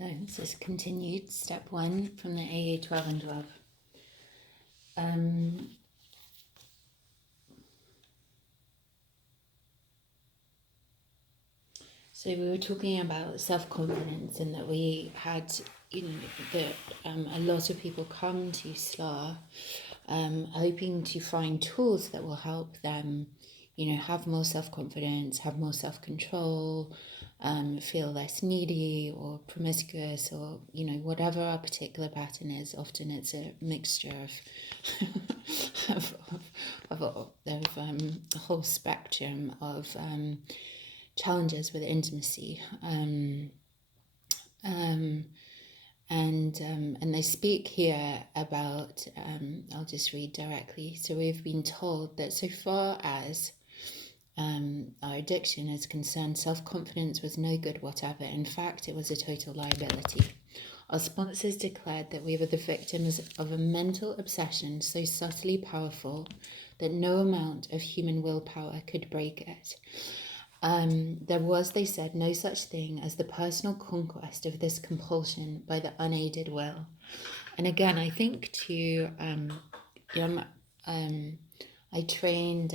So this is continued step 1 from the AA 12 and 12. So we were talking about self-confidence, and that we had, that a lot of people come to slaa hoping to find tools that will help them, have more self-confidence, have more self-control, feel less needy or promiscuous, or whatever our particular pattern is. Often it's a mixture of a whole spectrum of challenges with intimacy, and they speak here about, I'll just read directly. So we've been told that so far as our addiction is concerned, self-confidence was no good whatever. In fact, it was a total liability. Our sponsors declared that we were the victims of a mental obsession so subtly powerful that no amount of human willpower could break it. There was, they said, no such thing as the personal conquest of this compulsion by the unaided will. And again, I think I trained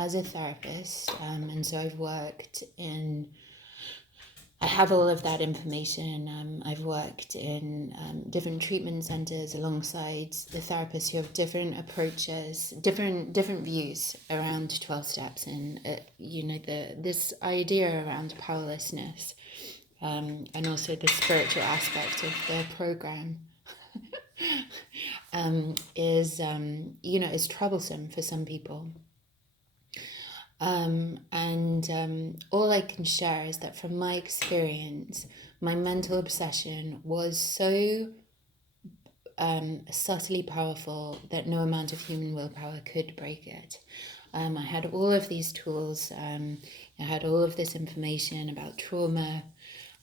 as a therapist, and so I have all of that information. I've worked in different treatment centers alongside the therapists who have different approaches, different views around 12 steps, and this idea around powerlessness, and also the spiritual aspect of the program is troublesome for some people. All I can share is that from my experience, my mental obsession was so subtly powerful that no amount of human willpower could break it. I had all of these tools, I had all of this information about trauma,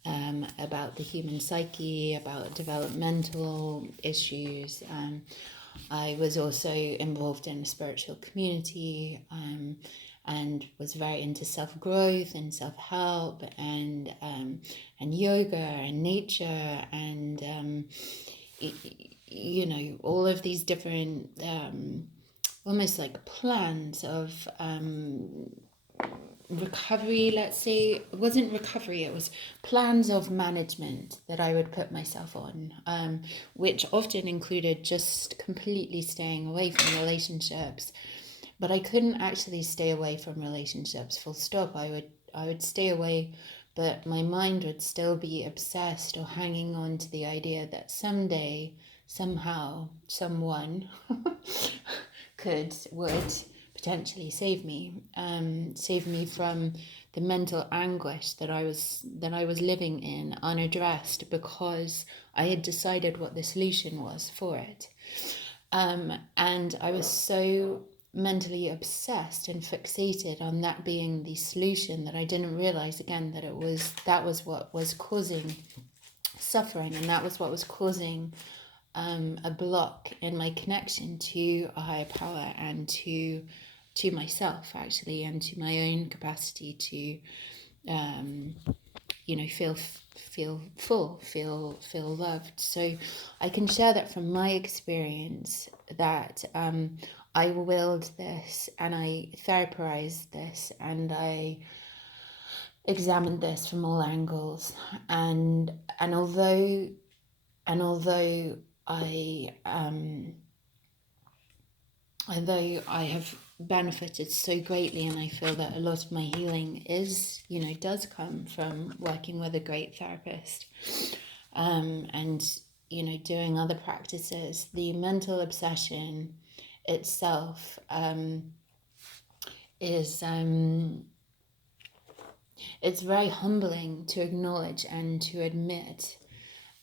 about the human psyche, about developmental issues. I was also involved in a spiritual community, and was very into self-growth and self-help, and yoga and nature, and all of these different almost like plans of recovery, let's say. It wasn't recovery, it was plans of management that I would put myself on, which often included just completely staying away from relationships. But I couldn't actually stay away from relationships, full stop. I would stay away, but my mind would still be obsessed or hanging on to the idea that someday, somehow, someone would potentially save me from the mental anguish that I was living in unaddressed, because I had decided what the solution was for it. And I was so mentally obsessed and fixated on that being the solution that I didn't realize, again, that that was what was causing suffering, and that was what was causing a block in my connection to a higher power, and to myself, actually, and to my own capacity to feel full, feel loved. So I can share that from my experience, that I willed this, and I therapized this, and I examined this from all angles, and although I have benefited so greatly, and I feel that a lot of my healing does come from working with a great therapist, and doing other practices, the mental obsession itself is it's very humbling to acknowledge and to admit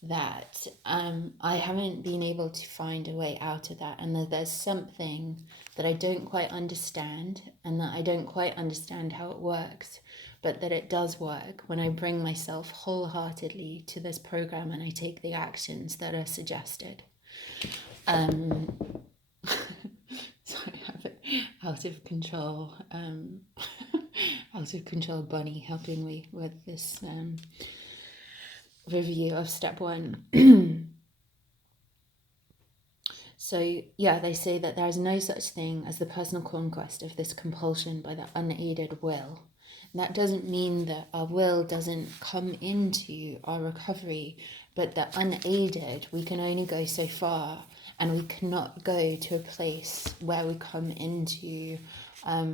that I haven't been able to find a way out of that, and that there's something that I don't quite understand, and that I don't quite understand how it works, but that it does work when I bring myself wholeheartedly to this program and I take the actions that are suggested. Sorry, I have it out of control bunny helping me with this review of step one. So, yeah, they say that there is no such thing as the personal conquest of this compulsion by the unaided will. And that doesn't mean that our will doesn't come into our recovery, but that unaided, we can only go so far, and we cannot go to a place where we come into a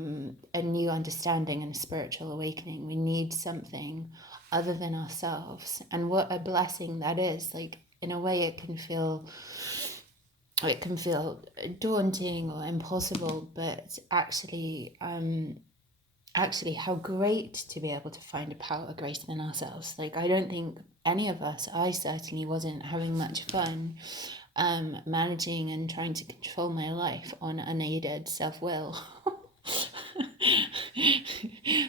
new understanding and a spiritual awakening. We need something other than ourselves. And what a blessing that is. Like, in a way, it can feel daunting or impossible, but actually how great to be able to find a power greater than ourselves. Like, I don't think any of us, I certainly wasn't having much fun managing and trying to control my life on unaided self-will.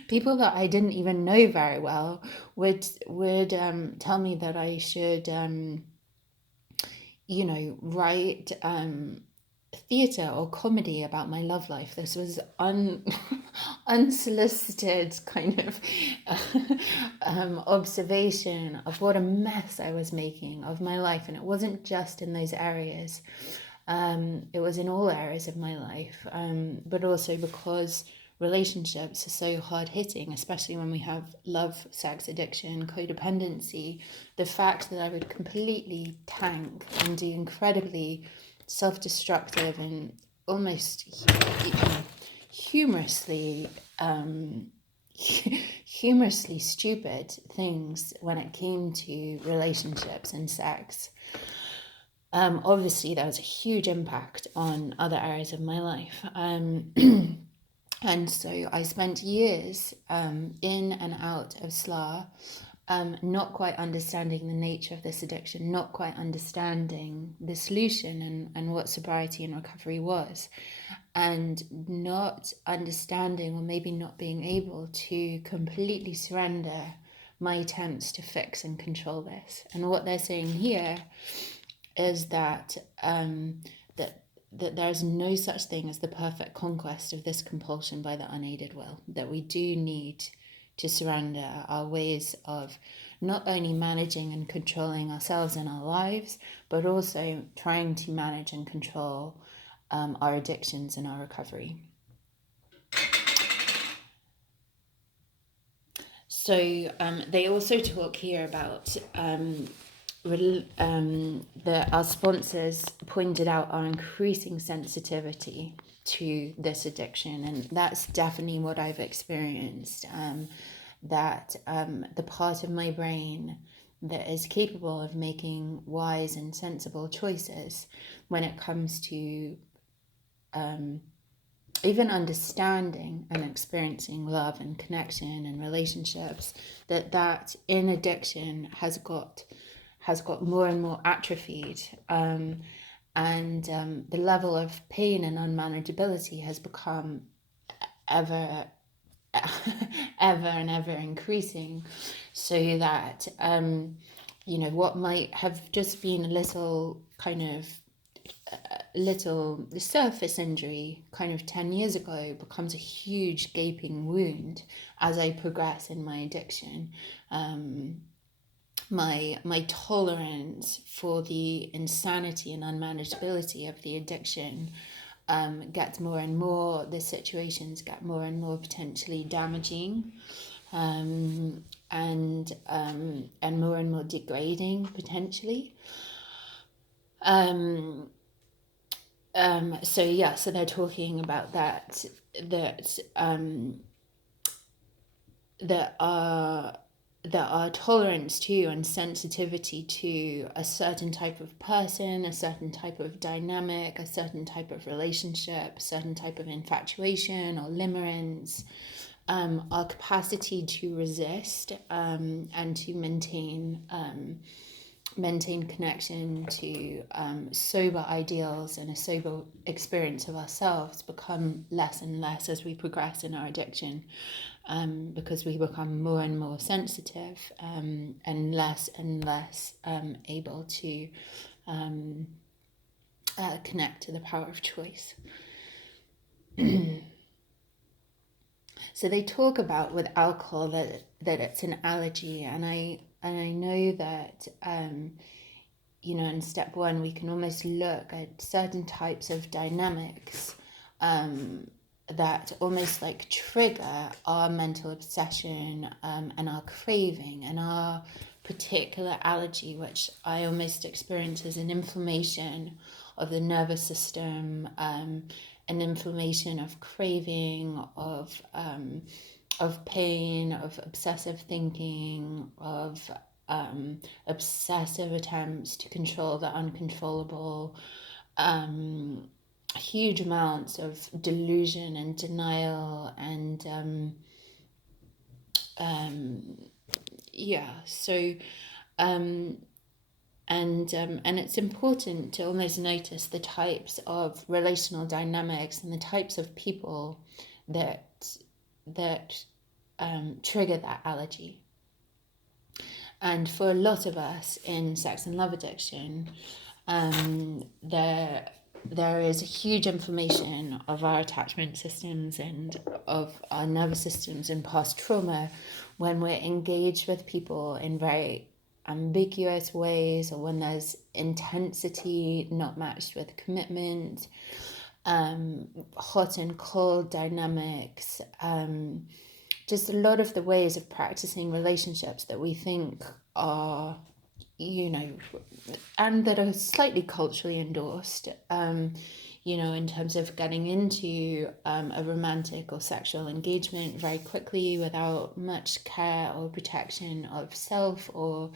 People that I didn't even know very well would tell me that I should write theatre or comedy about my love life. This was unsolicited kind of observation of what a mess I was making of my life. And it wasn't just in those areas. It was in all areas of my life, but also because relationships are so hard-hitting, especially when we have love, sex addiction, codependency. The fact that I would completely tank and do incredibly self-destructive and almost humorously stupid things when it came to relationships and sex. Obviously, there was a huge impact on other areas of my life. And so I spent years in and out of slaa, not quite understanding the nature of this addiction, not quite understanding the solution and what sobriety and recovery was, and not understanding, or maybe not being able to completely surrender my attempts to fix and control this. And what they're saying here is that that there's no such thing as the perfect conquest of this compulsion by the unaided will, that we do need to surrender our ways of not only managing and controlling ourselves and our lives, but also trying to manage and control our addictions and our recovery. So they also talk here about that our sponsors pointed out our increasing sensitivity to this addiction, and that's definitely what I've experienced. That the part of my brain that is capable of making wise and sensible choices when it comes to even understanding and experiencing love and connection and relationships, that in addiction has got more and more atrophied, and the level of pain and unmanageability has become ever and ever increasing, so that what might have just been a little surface injury kind of 10 years ago becomes a huge gaping wound as I progress in my addiction. My tolerance for the insanity and unmanageability of the addiction gets more and more, the situations get more and more potentially damaging, and more and more degrading potentially. So they're talking about that our tolerance to and sensitivity to a certain type of person, a certain type of dynamic, a certain type of relationship, a certain type of infatuation or limerence, our capacity to resist and to maintain connection to sober ideals and a sober experience of ourselves become less and less as we progress in our addiction, because we become more and more sensitive and less able to connect to the power of choice. So they talk about with alcohol that it's an allergy, and I know that in step one we can almost look at certain types of dynamics that almost like trigger our mental obsession and our craving and our particular allergy, which I almost experience as an inflammation of the nervous system, an inflammation of craving, of pain, of obsessive thinking, of obsessive attempts to control the uncontrollable, huge amounts of delusion and denial and and it's important to almost notice the types of relational dynamics and the types of people that trigger that allergy. And for a lot of us in sex and love addiction, there is a huge inflammation of our attachment systems and of our nervous systems and past trauma when we're engaged with people in very ambiguous ways, or when there's intensity not matched with commitment, hot and cold dynamics, just a lot of the ways of practicing relationships that we think are, and that are slightly culturally endorsed, in terms of getting into a romantic or sexual engagement very quickly without much care or protection of self or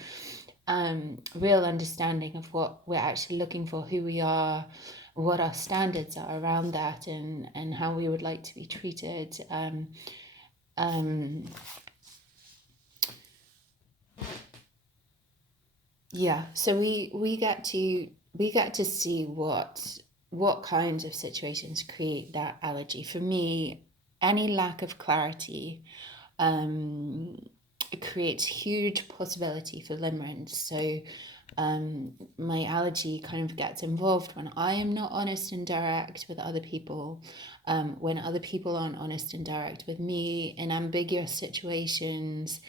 real understanding of what we're actually looking for, who we are, what our standards are around that, and how we would like to be treated. So we get to see what kinds of situations create that allergy. For me, any lack of clarity it creates huge possibility for limerence. So my allergy kind of gets involved when I am not honest and direct with other people, when other people aren't honest and direct with me, in ambiguous situations,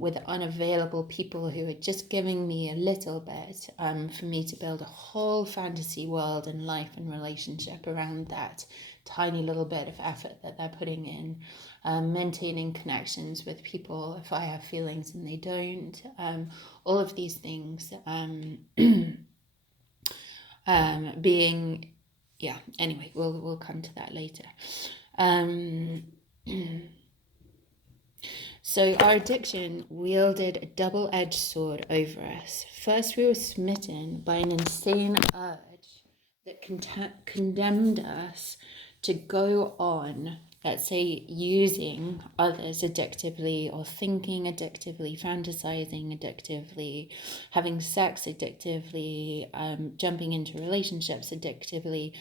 with unavailable people who are just giving me a little bit for me to build a whole fantasy world and life and relationship around that tiny little bit of effort that they're putting in, maintaining connections with people if I have feelings and they don't, all of these things being, anyway, we'll come to that later. So our addiction wielded a double-edged sword over us. First, we were smitten by an insane urge that condemned us to go on, let's say, using others addictively, or thinking addictively, fantasizing addictively, having sex addictively, jumping into relationships addictively,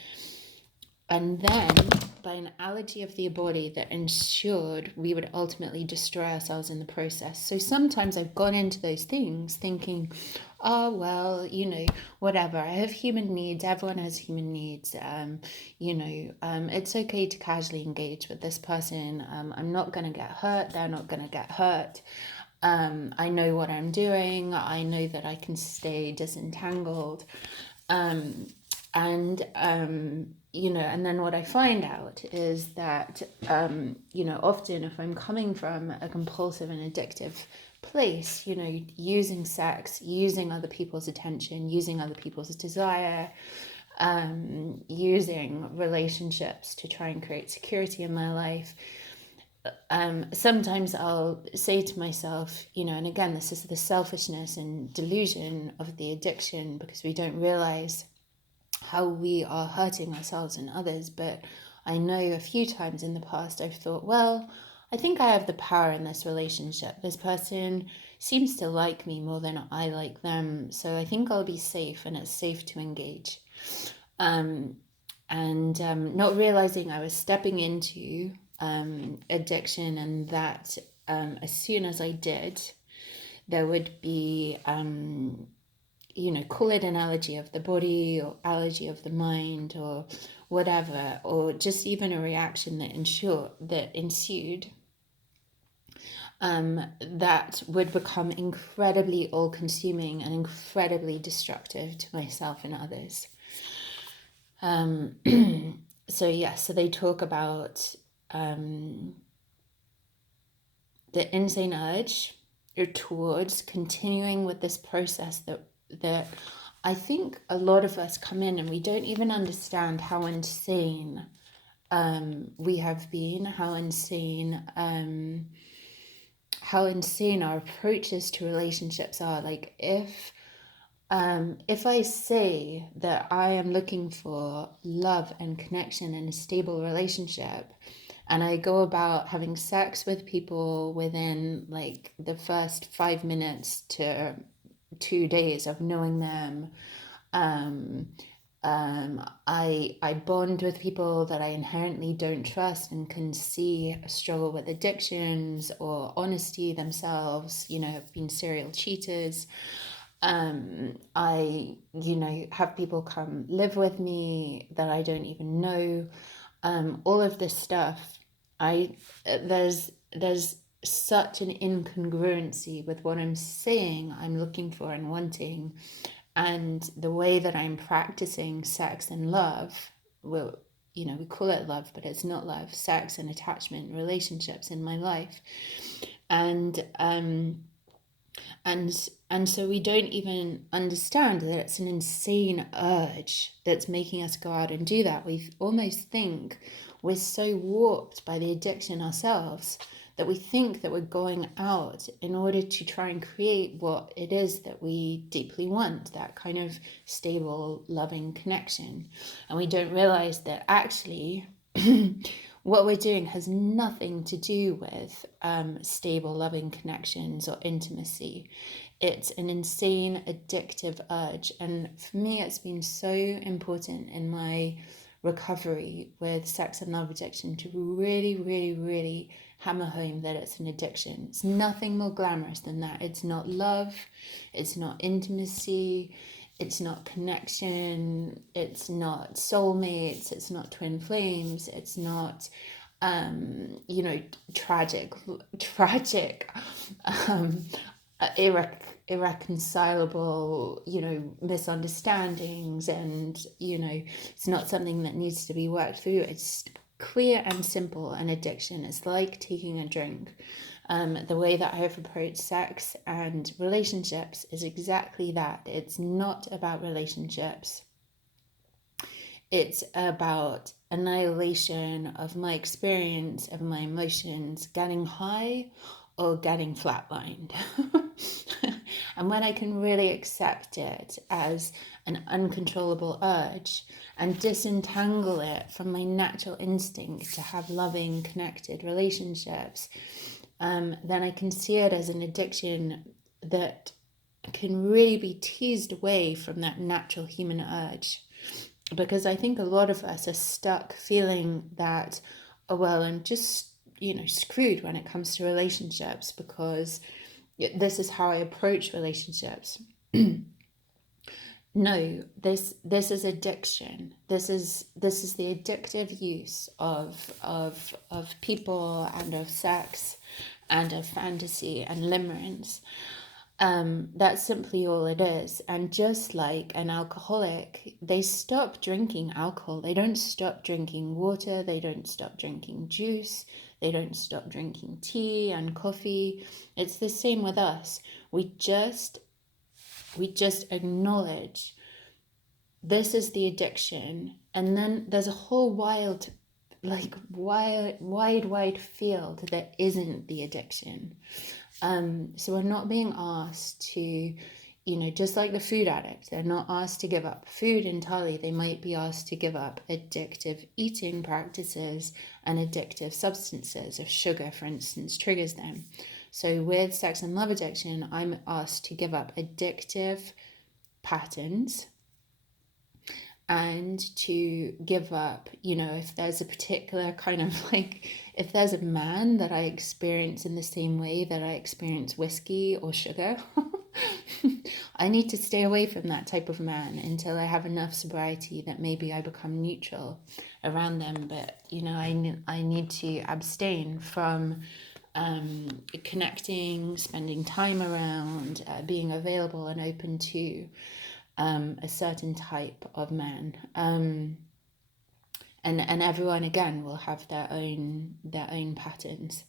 and then by an allergy of the body that ensured we would ultimately destroy ourselves in the process. So sometimes I've gone into those things thinking, oh, well, whatever, I have human needs, everyone has human needs, it's okay to casually engage with this person, I'm not going to get hurt, they're not going to get hurt, I know what I'm doing, I know that I can stay disentangled, and then what I find out is that, often if I'm coming from a compulsive and addictive place, using sex, using other people's attention, using other people's desire, using relationships to try and create security in my life, sometimes I'll say to myself, and again, this is the selfishness and delusion of the addiction, because we don't realize how we are hurting ourselves and others. But I know a few times in the past I've thought, well, I think I have the power in this relationship. This person seems to like me more than I like them, so I think I'll be safe and it's safe to engage. Not realizing I was stepping into addiction, and that as soon as I did, there would be call it an allergy of the body or allergy of the mind or whatever, or just even a reaction that ensued that would become incredibly all-consuming and incredibly destructive to myself and others. So they talk about the insane urge towards continuing with this process that I think a lot of us come in and we don't even understand how insane we have been, how insane our approaches to relationships are. Like if I say that I am looking for love and connection in a stable relationship, and I go about having sex with people within like the first 5 minutes to 2 days of knowing them, I bond with people that I inherently don't trust and can see struggle with addictions or honesty themselves, have been serial cheaters. I, have people come live with me that I don't even know. All of this stuff, there's such an incongruency with what I'm saying I'm looking for and wanting, and the way that I'm practicing sex and love. Well, we call it love, but it's not love. Sex and attachment, relationships in my life, and so we don't even understand that it's an insane urge that's making us go out and do that. We almost think we're so warped by the addiction ourselves that we think that we're going out in order to try and create what it is that we deeply want, that kind of stable, loving connection. And we don't realize that actually what we're doing has nothing to do with stable, loving connections or intimacy. It's an insane, addictive urge. And for me, it's been so important in my recovery with sex and love addiction to really, really, really hammer home that it's an addiction. It's nothing more glamorous than that. It's not love. It's not intimacy. It's not connection. It's not soulmates. It's not twin flames. It's not, tragic, irreconcilable, misunderstandings, and, it's not something that needs to be worked through. It's clear and simple. An addiction is like taking a drink. The way that I have approached sex and relationships is exactly that. It's not about relationships. It's about annihilation of my experience, of my emotions, getting high or getting flatlined. And when I can really accept it as an uncontrollable urge and disentangle it from my natural instinct to have loving, connected relationships, then I can see it as an addiction that can really be teased away from that natural human urge. Because I think a lot of us are stuck feeling that, oh, well, I'm just, screwed when it comes to relationships because this is how I approach relationships. No, this is addiction. This is the addictive use of people and of sex and of fantasy and limerence. That's simply all it is. And just like an alcoholic, they stop drinking alcohol. They don't stop drinking water. They don't stop drinking juice. They don't stop drinking tea and coffee. It's the same with us. We just acknowledge this is the addiction, and then there's a whole wide field that isn't the addiction. So we're not being asked to, just like the food addict, they're not asked to give up food entirely. They might be asked to give up addictive eating practices and addictive substances. If sugar, for instance, triggers them. So with sex and love addiction, I'm asked to give up addictive patterns and to give up, if there's a particular kind of if there's a man that I experience in the same way that I experience whiskey or sugar, I need to stay away from that type of man until I have enough sobriety that maybe I become neutral around them. But, I need to abstain from connecting, spending time around, being available and open to a certain type of man. And everyone again will have their own patterns.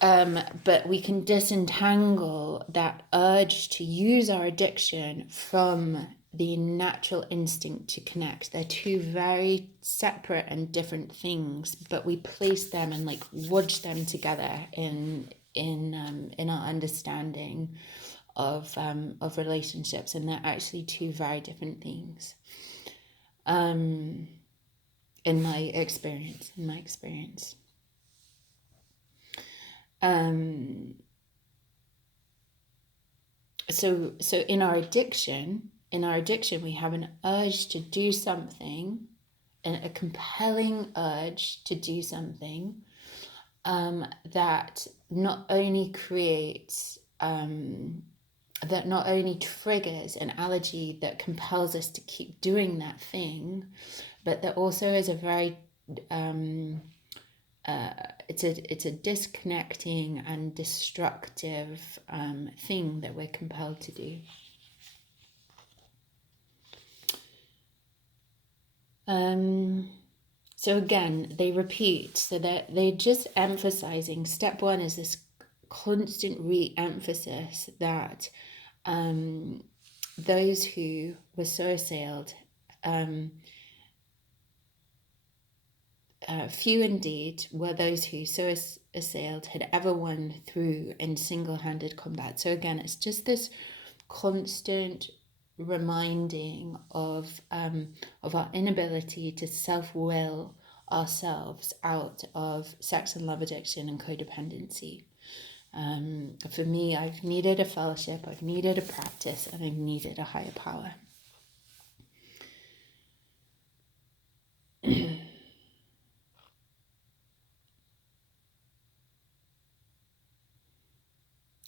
But we can disentangle that urge to use our addiction from the natural instinct to connect. They're two very separate and different things, but we place them and like wedge them together in our understanding of relationships, and they're actually two very different things. In my experience. So in our addiction, we have an urge to do something, and a compelling urge to do something that not only creates, that not only triggers an allergy that compels us to keep doing that thing, but that also is a very it's a disconnecting and destructive thing that we're compelled to do. So again, they repeat, so that they're just emphasizing. Step one is this constant re-emphasis that those who were so assailed, few indeed were those who so assailed had ever won through in single-handed combat. So again, it's just this constant reminding of our inability to self-will ourselves out of sex and love addiction and codependency. For me, I've needed a fellowship, I've needed a practice, and I've needed a higher power.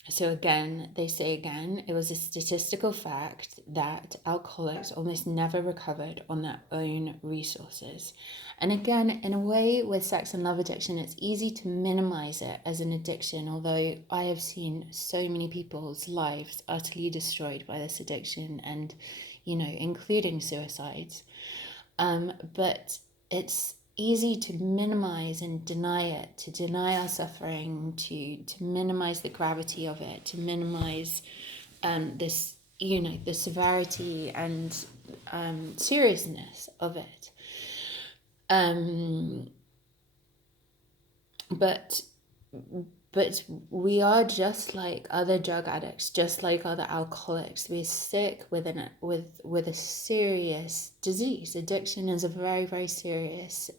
So again, they say again, it was a statistical fact that alcoholics almost never recovered on their own resources. And again, in a way, with sex and love addiction, it's easy to minimize it as an addiction, although I have seen so many people's lives utterly destroyed by this addiction, and, you know, including suicides. But it's easy to minimize and deny it, to deny our suffering, to minimize the gravity of it, to minimize this, you know, the severity and seriousness of it. But we are just like other drug addicts, just like other alcoholics. We're sick with a serious disease. Addiction is a very, very serious,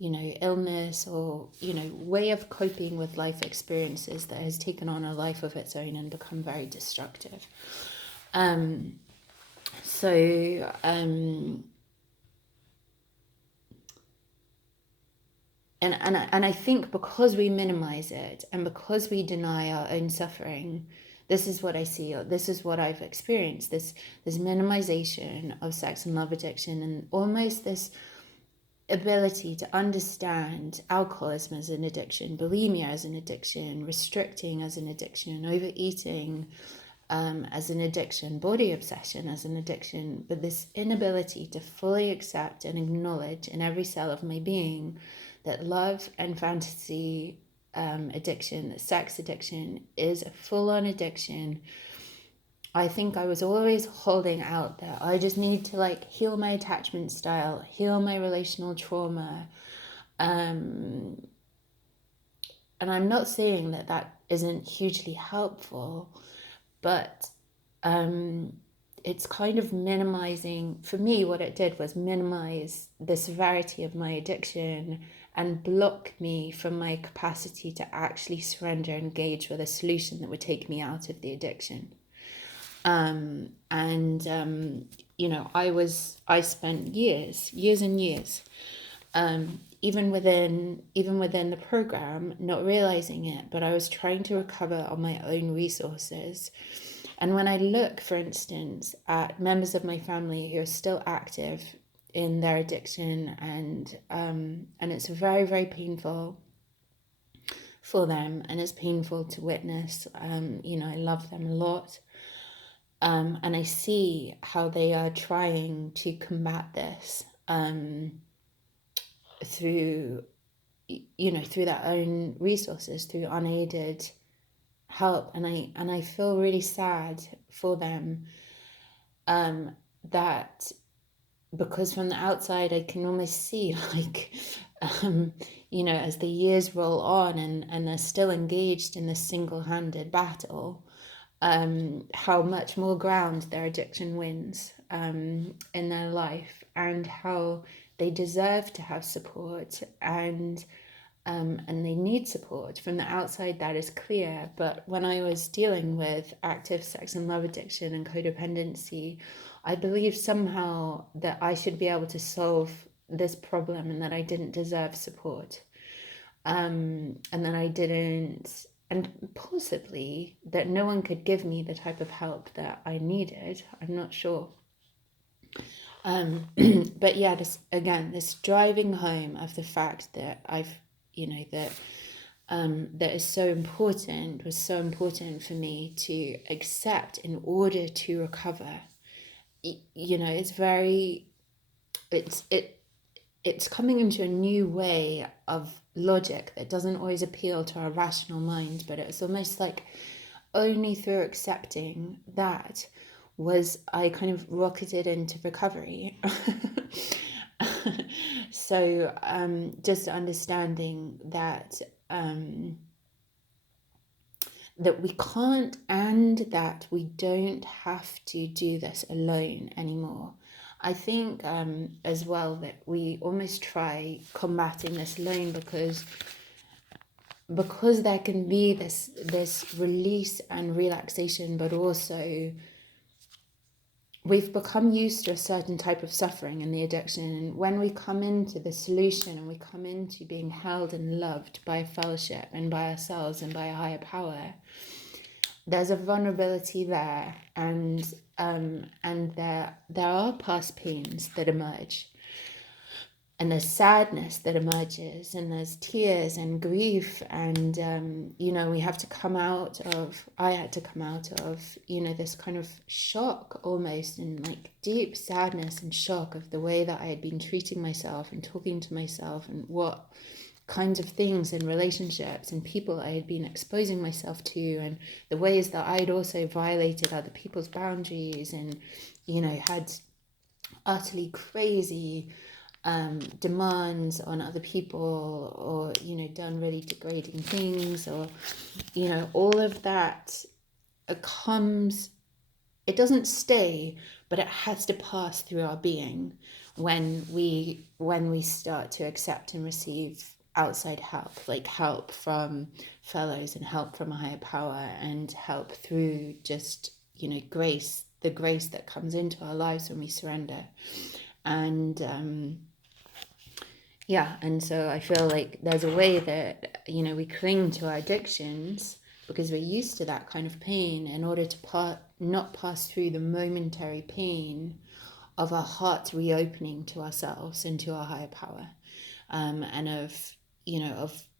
illness, or, way of coping with life experiences that has taken on a life of its own and become very destructive. And I think because we minimize it and because we deny our own suffering, this is what I see, or this is what I've experienced, this minimization of sex and love addiction, and almost this ability to understand alcoholism as an addiction, bulimia as an addiction, restricting as an addiction, overeating as an addiction, body obsession as an addiction, but this inability to fully accept and acknowledge in every cell of my being that love and fantasy addiction, that sex addiction is a full-on addiction. I think I was always holding out there. I just need to heal my attachment style, heal my relational trauma. And I'm not saying that isn't hugely helpful, but it's kind of minimizing. For me, what it did was minimize the severity of my addiction and block me from my capacity to actually surrender and engage with a solution that would take me out of the addiction. I spent years and years, even within the program, not realizing it, but I was trying to recover on my own resources. And when I look, for instance, at members of my family who are still active in their addiction, and it's very, very painful. for them, and it's painful to witness. I love them a lot. And I see how they are trying to combat this through, through their own resources, through unaided help. And I feel really sad for them, that, because from the outside I can almost see, like, as the years roll on and they're still engaged in this single-handed battle, how much more ground their addiction wins in their life, and how they deserve to have support, and they need support. From the outside, that is clear. But when I was dealing with active sex and love addiction and codependency, I believed somehow that I should be able to solve this problem, and that I didn't deserve support, and that I didn't, and possibly that no one could give me the type of help that I needed. I'm not sure. But yeah, this driving home of the fact that that is so important, was so important for me to accept in order to recover. It's coming into a new way of logic that doesn't always appeal to our rational mind, but it's almost like only through accepting that was I kind of rocketed into recovery. So just understanding that that we can't, and that we don't have to do this alone anymore. I think as well that we almost try combating this alone because there can be this release and relaxation, but also we've become used to a certain type of suffering in the addiction. And when we come into the solution, and we come into being held and loved by a fellowship and by ourselves and by a higher power, there's a vulnerability there, and there are past pains that emerge, and there's sadness that emerges, and there's tears and grief, and we have to come out of, I had to come out of, this kind of shock almost, and like deep sadness and shock of the way that I had been treating myself and talking to myself, and what kinds of things and relationships and people I had been exposing myself to, and the ways that I'd also violated other people's boundaries, and had utterly crazy demands on other people, or done really degrading things, or all of that comes, it doesn't stay, but it has to pass through our being when we start to accept and receive outside help, like help from fellows and help from a higher power, and help through just grace, the grace that comes into our lives when we surrender. And and so I feel like there's a way that we cling to our addictions because we're used to that kind of pain, in order to not pass through the momentary pain of our hearts reopening to ourselves and to our higher power, and of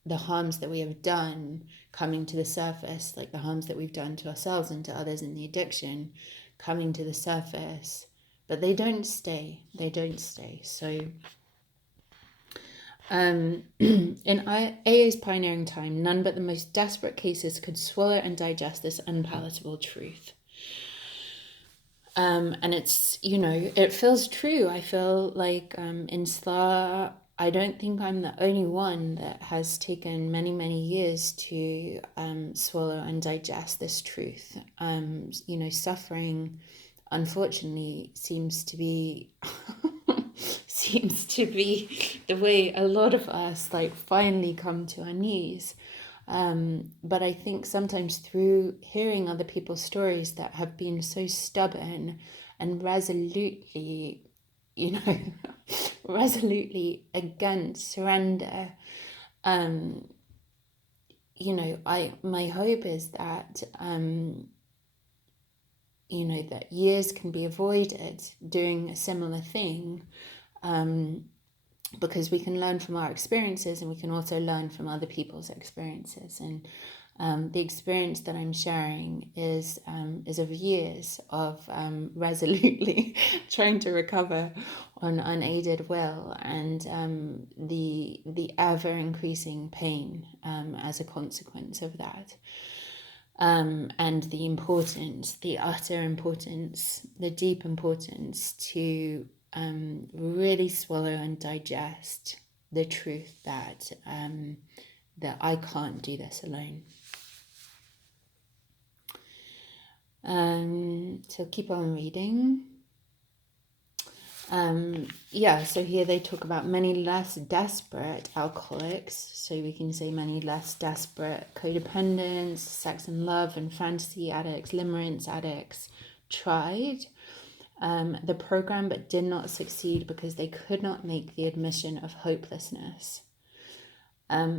the harms that we have done coming to the surface, like the harms that we've done to ourselves and to others in the addiction coming to the surface, but they don't stay. So in AA's pioneering time, none but the most desperate cases could swallow and digest this unpalatable truth. And it's, it feels true. I feel like in slaa, I don't think I'm the only one that has taken many, many years to swallow and digest this truth. Suffering, unfortunately, seems to be the way a lot of us finally come to our knees. But I think sometimes through hearing other people's stories that have been so stubborn and resolutely against surrender, my hope is that that years can be avoided doing a similar thing, because we can learn from our experiences, and we can also learn from other people's experiences. And the experience that I'm sharing is of years of resolutely trying to recover on unaided will, and the ever increasing pain as a consequence of that. And the importance, the utter importance, the deep importance to really swallow and digest the truth that that I can't do this alone. So keep on reading. So here they talk about many less desperate alcoholics. So we can say many less desperate codependents, sex and love and fantasy addicts, limerence addicts tried the program but did not succeed because they could not make the admission of hopelessness.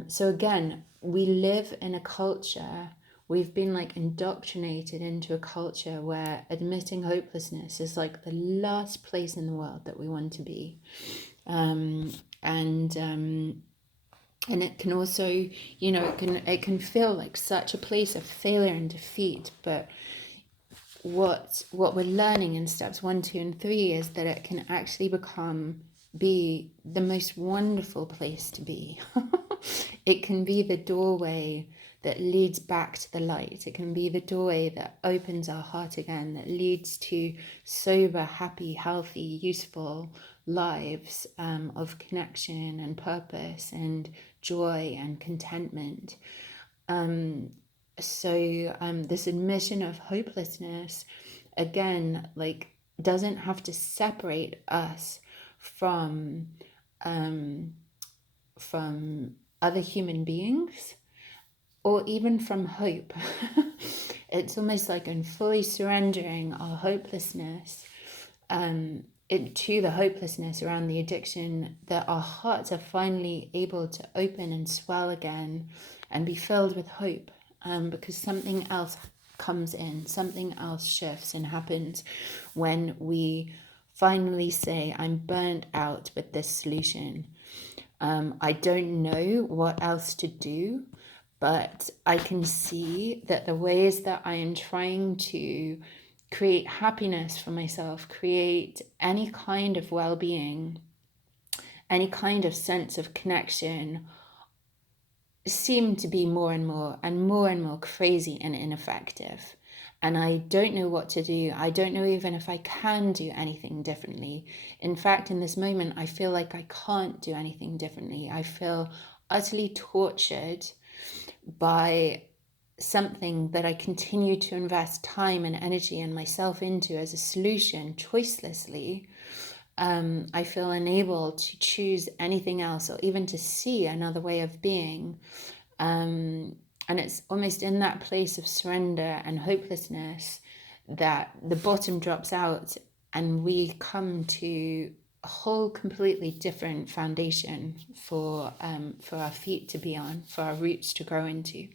So again, we live in a culture, we've been like indoctrinated into a culture where admitting hopelessness is like the last place in the world that we want to be. And it can also, it can feel like such a place of failure and defeat. But what we're learning in steps 1, 2, and 3 is that it can actually be the most wonderful place to be. It can be the doorway that leads back to the light. It can be the doorway that opens our heart again, that leads to sober, happy, healthy, useful lives of connection and purpose and joy and contentment. So this admission of hopelessness, again, like doesn't have to separate us from other human beings, or even from hope. It's almost like in fully surrendering our hopelessness to the hopelessness around the addiction, that our hearts are finally able to open and swell again and be filled with hope, because something else comes in, something else shifts and happens when we finally say, I'm burnt out with this solution. I don't know what else to do, but I can see that the ways that I am trying to create happiness for myself, create any kind of well-being, any kind of sense of connection, seem to be more and more crazy and ineffective. And I don't know what to do. I don't know even if I can do anything differently. In fact, in this moment, I feel like I can't do anything differently. I feel utterly tortured by something that I continue to invest time and energy and myself into as a solution choicelessly. I feel unable to choose anything else or even to see another way of being. And it's almost in that place of surrender and hopelessness that the bottom drops out and we come to a whole completely different foundation for our feet to be on, for our roots to grow into.